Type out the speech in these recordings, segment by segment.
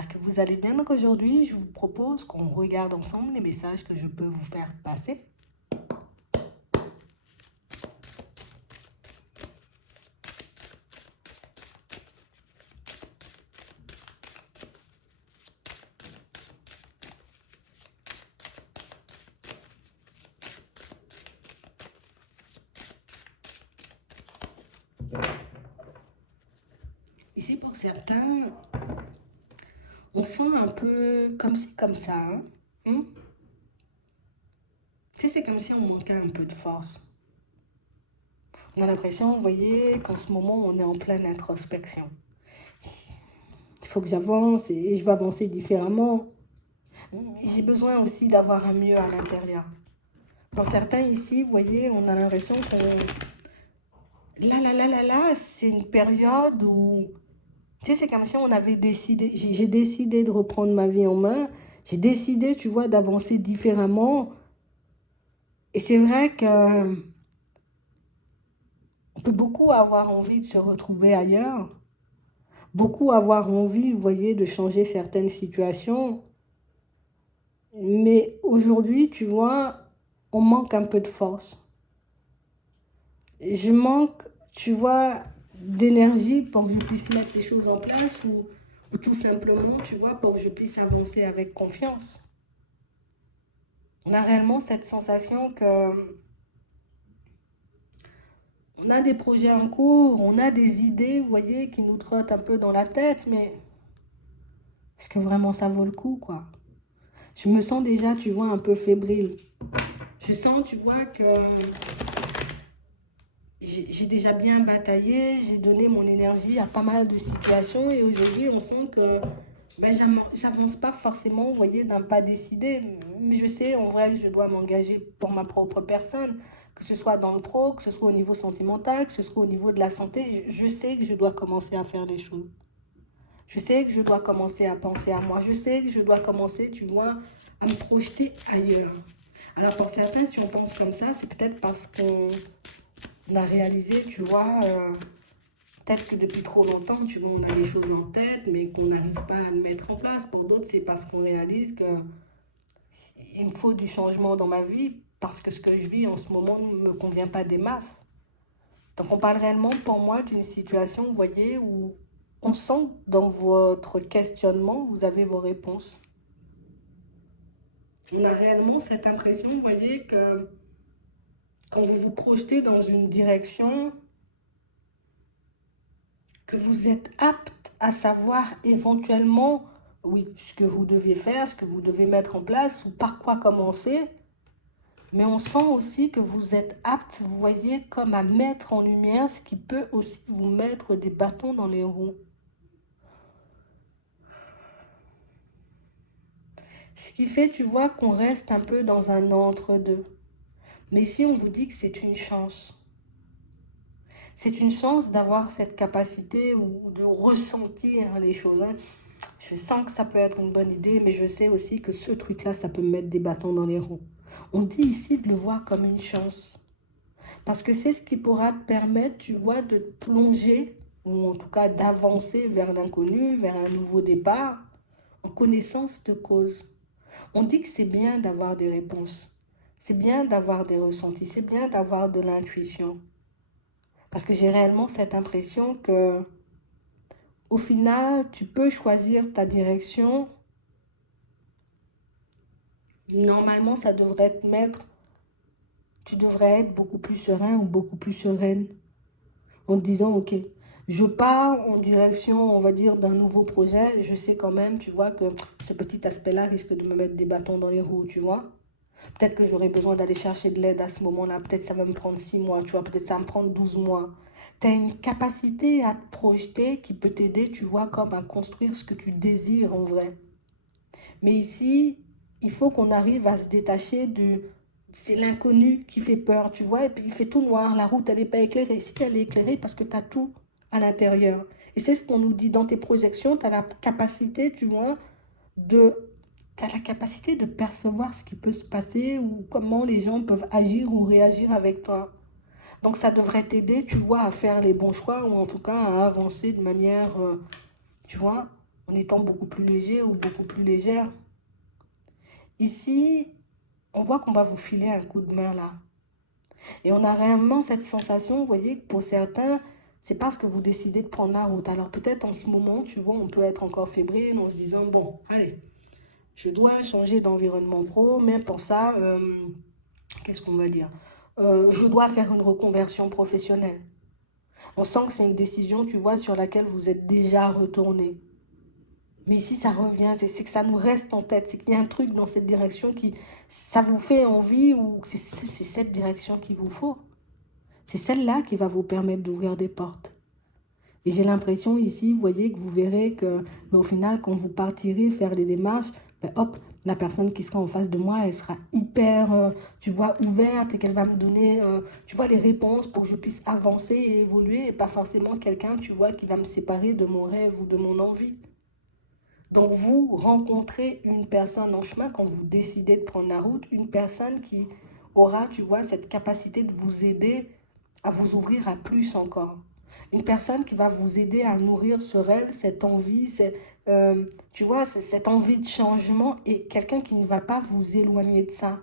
j'espère que vous allez bien. Donc aujourd'hui, je vous propose qu'on regarde ensemble les messages que je peux vous faire passer. Ici, pour certains, on sent un peu comme ci, comme ça. Hein? C'est comme si on manquait un peu de force. On a l'impression, vous voyez, qu'en ce moment, on est en pleine introspection. Il faut que j'avance et je vais avancer différemment. J'ai besoin aussi d'avoir un mieux à l'intérieur. Pour certains ici, vous voyez, on a l'impression que là, c'est une période où, tu sais, c'est comme si on avait décidé, j'ai décidé de reprendre ma vie en main, j'ai décidé, tu vois, d'avancer différemment. Et c'est vrai que on peut beaucoup avoir envie de se retrouver ailleurs, beaucoup avoir envie, vous voyez, de changer certaines situations. Mais aujourd'hui, tu vois, on manque un peu de force. Je manque, tu vois, d'énergie pour que je puisse mettre les choses en place ou tout simplement, tu vois, pour que je puisse avancer avec confiance. On a réellement cette sensation que on a des projets en cours, on a des idées, vous voyez, qui nous trottent un peu dans la tête, mais est-ce que vraiment ça vaut le coup, quoi? Je me sens déjà, tu vois, un peu fébrile. Je sens, tu vois, que j'ai déjà bien bataillé, j'ai donné mon énergie à pas mal de situations et aujourd'hui, on sent que ben, j'avance pas forcément, vous voyez, d'un pas décidé. Mais je sais, en vrai, je dois m'engager pour ma propre personne, que ce soit dans le pro, que ce soit au niveau sentimental, que ce soit au niveau de la santé. Je sais que je dois commencer à faire des choses. Je sais que je dois commencer à penser à moi. Je sais que je dois commencer, tu vois, à me projeter ailleurs. Alors pour certains, si on pense comme ça, c'est peut-être parce qu'on a réalisé, tu vois, peut-être que depuis trop longtemps, tu vois, on a des choses en tête, mais qu'on n'arrive pas à le mettre en place. Pour d'autres, c'est parce qu'on réalise qu'il me faut du changement dans ma vie, parce que ce que je vis en ce moment ne me convient pas des masses. Donc on parle réellement pour moi d'une situation, vous voyez, où on sent que dans votre questionnement, vous avez vos réponses. On a réellement cette impression, vous voyez, que quand vous vous projetez dans une direction, que vous êtes apte à savoir éventuellement, oui, ce que vous devez faire, ce que vous devez mettre en place ou par quoi commencer. Mais on sent aussi que vous êtes apte, vous voyez, comme à mettre en lumière ce qui peut aussi vous mettre des bâtons dans les roues. Ce qui fait, tu vois, qu'on reste un peu dans un entre-deux. Mais ici, on vous dit que c'est une chance. C'est une chance d'avoir cette capacité ou de ressentir les choses. Je sens que ça peut être une bonne idée, mais je sais aussi que ce truc-là, ça peut me mettre des bâtons dans les roues. On dit ici de le voir comme une chance. Parce que c'est ce qui pourra te permettre, tu vois, de te plonger, ou en tout cas d'avancer vers l'inconnu, vers un nouveau départ, en connaissance de cause. On dit que c'est bien d'avoir des réponses. C'est bien d'avoir des ressentis. C'est bien d'avoir de l'intuition. Parce que j'ai réellement cette impression que, au final, tu peux choisir ta direction. Normalement, ça devrait te mettre, tu devrais être beaucoup plus serein ou beaucoup plus sereine en te disant, ok, je pars en direction, on va dire, d'un nouveau projet. Je sais quand même, tu vois, que ce petit aspect-là risque de me mettre des bâtons dans les roues, tu vois. Peut-être que j'aurai besoin d'aller chercher de l'aide à ce moment-là. Peut-être ça va me prendre 6 mois, tu vois. Peut-être ça va me prendre 12 mois. Tu as une capacité à te projeter qui peut t'aider, tu vois, comme à construire ce que tu désires en vrai. Mais ici, il faut qu'on arrive à se détacher de... C'est l'inconnu qui fait peur, tu vois. Et puis il fait tout noir. La route, elle n'est pas éclairée. Ici, elle est éclairée parce que tu as tout à l'intérieur. Et c'est ce qu'on nous dit dans tes projections. Tu as la capacité, tu vois, de tu as la capacité de percevoir ce qui peut se passer ou comment les gens peuvent agir ou réagir avec toi. Donc ça devrait t'aider, tu vois, à faire les bons choix ou en tout cas à avancer de manière, tu vois, en étant beaucoup plus léger ou beaucoup plus légère. Ici, on voit qu'on va vous filer un coup de main là. Et on a réellement cette sensation, vous voyez, que pour certains, c'est parce que vous décidez de prendre la route. Alors peut-être en ce moment, tu vois, on peut être encore fébrile en se disant, bon, allez, je dois changer d'environnement pro, mais pour ça, qu'est-ce qu'on va dire? Je dois faire une reconversion professionnelle. On sent que c'est une décision, tu vois, sur laquelle vous êtes déjà retourné. Mais ici, ça revient, c'est que ça nous reste en tête. C'est qu'il y a un truc dans cette direction qui, ça vous fait envie ou c'est cette direction qu'il vous faut. C'est celle-là qui va vous permettre d'ouvrir des portes. Et j'ai l'impression ici, vous voyez, que vous verrez que, mais au final, quand vous partirez faire les démarches, ben hop, la personne qui sera en face de moi, elle sera hyper, tu vois, ouverte et qu'elle va me donner, tu vois, les réponses pour que je puisse avancer et évoluer et pas forcément quelqu'un, tu vois, qui va me séparer de mon rêve ou de mon envie. Donc, vous rencontrez une personne en chemin quand vous décidez de prendre la route, une personne qui aura, tu vois, cette capacité de vous aider à vous ouvrir à plus encore. Une personne qui va vous aider à nourrir ce rêve, cette envie, tu vois, cette envie de changement et quelqu'un qui ne va pas vous éloigner de ça.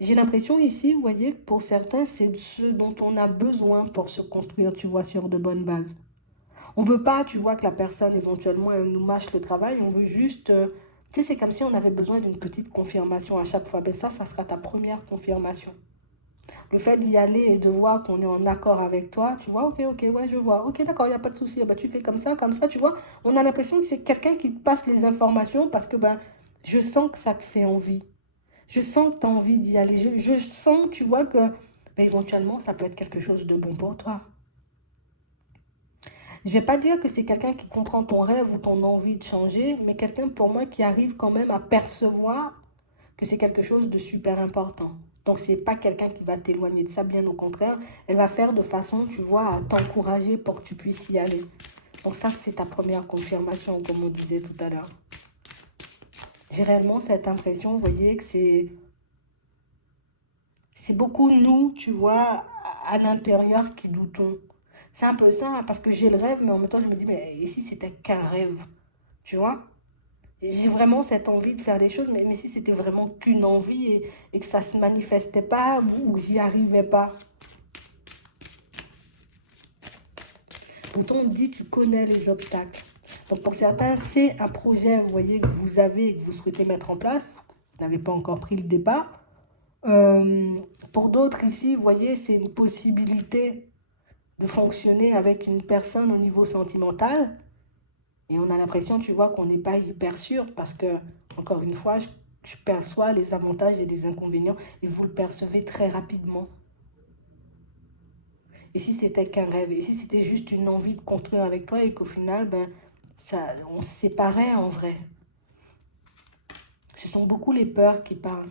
J'ai l'impression ici, vous voyez, pour certains, c'est ce dont on a besoin pour se construire, tu vois, sur de bonnes bases. On ne veut pas, tu vois, que la personne, éventuellement, elle nous mâche le travail. On veut juste... tu sais, c'est comme si on avait besoin d'une petite confirmation à chaque fois. Ben ça sera ta première confirmation. Le fait d'y aller et de voir qu'on est en accord avec toi, tu vois, ok, ouais, je vois. Ok, d'accord, il n'y a pas de souci. Ben, tu fais comme ça, tu vois. On a l'impression que c'est quelqu'un qui te passe les informations parce que, ben, je sens que ça te fait envie. Je sens que tu as envie d'y aller. Je sens, tu vois, que, ben, éventuellement, ça peut être quelque chose de bon pour toi. Je ne vais pas dire que c'est quelqu'un qui comprend ton rêve ou ton envie de changer, mais quelqu'un pour moi qui arrive quand même à percevoir que c'est quelque chose de super important. Donc, ce n'est pas quelqu'un qui va t'éloigner de ça, bien au contraire. Elle va faire de façon, tu vois, à t'encourager pour que tu puisses y aller. Donc ça, c'est ta première confirmation, comme on disait tout à l'heure. J'ai réellement cette impression, vous voyez, que c'est beaucoup nous, tu vois, à l'intérieur qui doutons. C'est un peu ça, hein, parce que j'ai le rêve, mais en même temps, je me dis, mais et si c'était qu'un rêve, tu vois? J'ai vraiment cette envie de faire des choses, mais si c'était vraiment qu'une envie et que ça ne se manifestait pas ou que j'y arrivais pas. Pourtant, on dit, tu connais les obstacles. Donc, pour certains, c'est un projet, vous voyez, que vous avez et que vous souhaitez mettre en place. Vous n'avez pas encore pris le départ. Euh, pour d'autres ici, vous voyez, c'est une possibilité de fonctionner avec une personne au niveau sentimental. Et on a l'impression, tu vois, qu'on n'est pas hyper sûr parce que, encore une fois, je perçois les avantages et les inconvénients et vous le percevez très rapidement. Et si c'était qu'un rêve, et si c'était juste une envie de construire avec toi et qu'au final, ben, ça, on se séparait en vrai. Ce sont beaucoup les peurs qui parlent.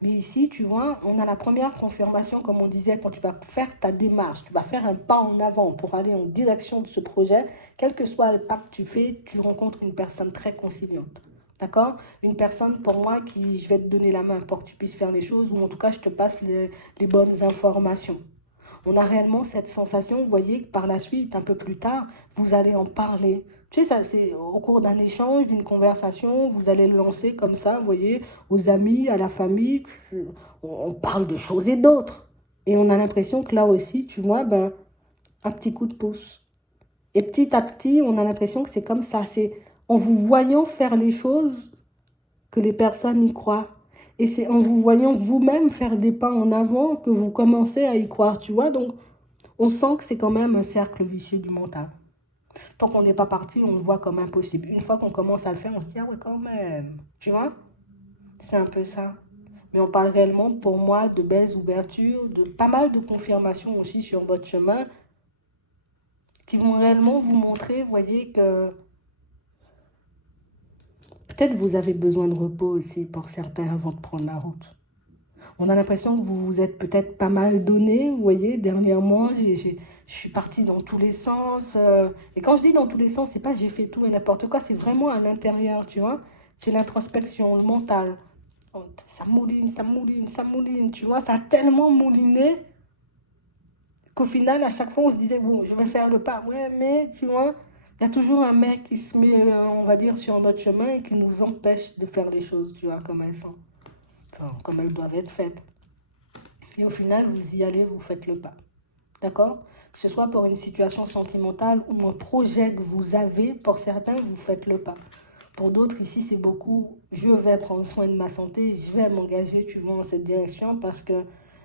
Mais ici, tu vois, on a la première confirmation, comme on disait, quand tu vas faire ta démarche, tu vas faire un pas en avant pour aller en direction de ce projet, quel que soit le pas que tu fais, tu rencontres une personne très conciliante. D'accord? Une personne, pour moi, qui, je vais te donner la main pour que tu puisses faire les choses, ou en tout cas, je te passe les bonnes informations. On a réellement cette sensation, vous voyez, que par la suite, un peu plus tard, vous allez en parler. Tu sais, ça, c'est au cours d'un échange, d'une conversation, vous allez le lancer comme ça, vous voyez, aux amis, à la famille. On parle de choses et d'autres. Et on a l'impression que là aussi, tu vois, ben, un petit coup de pouce. Et petit à petit, on a l'impression que c'est comme ça. C'est en vous voyant faire les choses que les personnes y croient. Et c'est en vous voyant vous-même faire des pas en avant que vous commencez à y croire, tu vois. Donc, on sent que c'est quand même un cercle vicieux du mental. Tant qu'on n'est pas parti, on le voit comme impossible. Une fois qu'on commence à le faire, on se dit, ah ouais, quand même. Tu vois? C'est un peu ça. Mais on parle réellement, pour moi, de belles ouvertures, de pas mal de confirmations aussi sur votre chemin, qui vont réellement vous montrer, vous voyez, que peut-être vous avez besoin de repos aussi pour certains avant de prendre la route. On a l'impression que vous vous êtes peut-être pas mal donné, vous voyez, dernièrement, je suis partie dans tous les sens. Et quand je dis dans tous les sens, c'est pas j'ai fait tout et n'importe quoi, c'est vraiment à l'intérieur, tu vois. C'est l'introspection, le mental. Ça mouline, ça mouline, ça mouline, tu vois. Ça a tellement mouliné qu'au final, à chaque fois, on se disait, bon, je vais faire le pas. Ouais, mais, tu vois. Il y a toujours un mec qui se met, on va dire, sur notre chemin et qui nous empêche de faire les choses, tu vois, comme elles sont. Enfin, comme elles doivent être faites. Et au final, vous y allez, vous faites le pas. D'accord? Que ce soit pour une situation sentimentale ou un projet que vous avez, pour certains, vous faites le pas. Pour d'autres, ici, c'est beaucoup, je vais prendre soin de ma santé, je vais m'engager, tu vois, dans cette direction parce que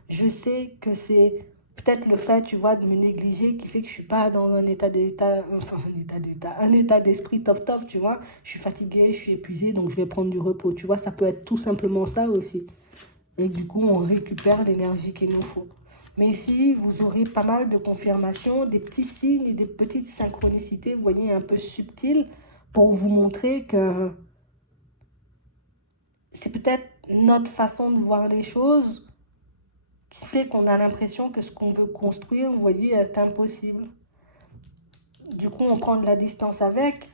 je sais que c'est peut-être le fait, tu vois, de me négliger qui fait que je suis pas dans un un état d'esprit top top, tu vois. Je suis fatiguée, je suis épuisée, donc je vais prendre du repos, tu vois. Ça peut être tout simplement ça aussi. Et du coup, on récupère l'énergie qu'il nous faut. Mais ici, vous aurez pas mal de confirmations, des petits signes et des petites synchronicités, vous voyez, un peu subtiles, pour vous montrer que c'est peut-être notre façon de voir les choses qui fait qu'on a l'impression que ce qu'on veut construire, vous voyez, est impossible. Du coup, on prend de la distance avec,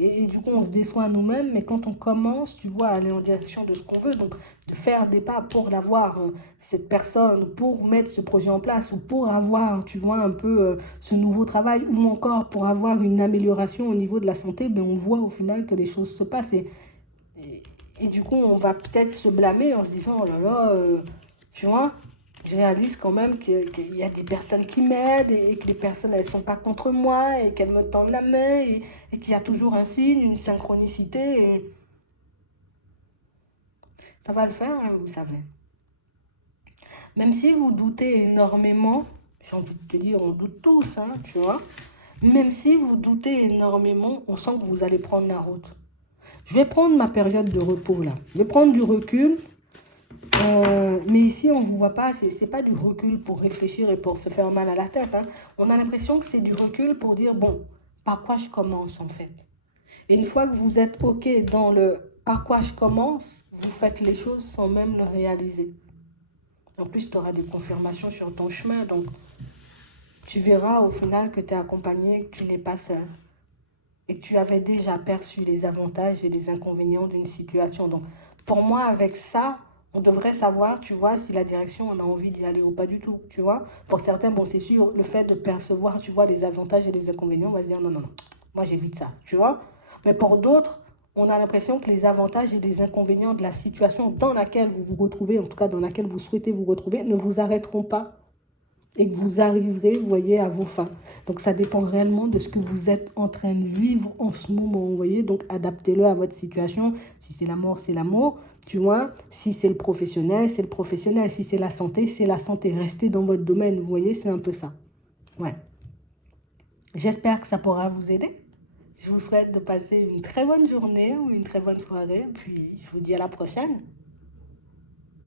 et du coup, on se déçoit nous-mêmes, mais quand on commence, tu vois, à aller en direction de ce qu'on veut, donc de faire des pas pour l'avoir, cette personne, pour mettre ce projet en place, ou pour avoir, tu vois, un peu ce nouveau travail, ou encore pour avoir une amélioration au niveau de la santé, ben, on voit au final que les choses se passent. Et, et du coup, on va peut-être se blâmer en se disant, oh là là, tu vois, je réalise quand même qu'il y a des personnes qui m'aident et que les personnes, elles ne sont pas contre moi et qu'elles me tendent la main et qu'il y a toujours un signe, une synchronicité. Et ça va le faire, hein, vous savez. Même si vous doutez énormément, j'ai envie de te dire, on doute tous, hein, tu vois. Même si vous doutez énormément, on sent que vous allez prendre la route. Je vais prendre ma période de repos là. Je vais prendre du recul. Mais ici, on ne vous voit pas, c'est pas du recul pour réfléchir et pour se faire mal à la tête, hein. On a l'impression que c'est du recul pour dire, bon, par quoi je commence en fait. Et une fois que vous êtes OK dans le par quoi je commence, vous faites les choses sans même le réaliser. En plus, tu auras des confirmations sur ton chemin, donc tu verras au final que tu es accompagné, que tu n'es pas seul. Et que tu avais déjà perçu les avantages et les inconvénients d'une situation. Donc, pour moi, avec ça, on devrait savoir, tu vois, si la direction, on a envie d'y aller ou pas du tout, tu vois. Pour certains, bon, c'est sûr, le fait de percevoir, tu vois, les avantages et les inconvénients, on va se dire non, non, non, moi j'évite ça, tu vois. Mais pour d'autres, on a l'impression que les avantages et les inconvénients de la situation dans laquelle vous vous retrouvez, en tout cas dans laquelle vous souhaitez vous retrouver, ne vous arrêteront pas et que vous arriverez, vous voyez, à vos fins. Donc, ça dépend réellement de ce que vous êtes en train de vivre en ce moment, vous voyez. Donc, adaptez-le à votre situation. Si c'est l'amour, c'est l'amour, tu vois. Si c'est le professionnel, c'est le professionnel. Si c'est la santé, c'est la santé. Restez dans votre domaine, vous voyez, c'est un peu ça. Ouais. J'espère que ça pourra vous aider. Je vous souhaite de passer une très bonne journée ou une très bonne soirée. Puis, je vous dis à la prochaine.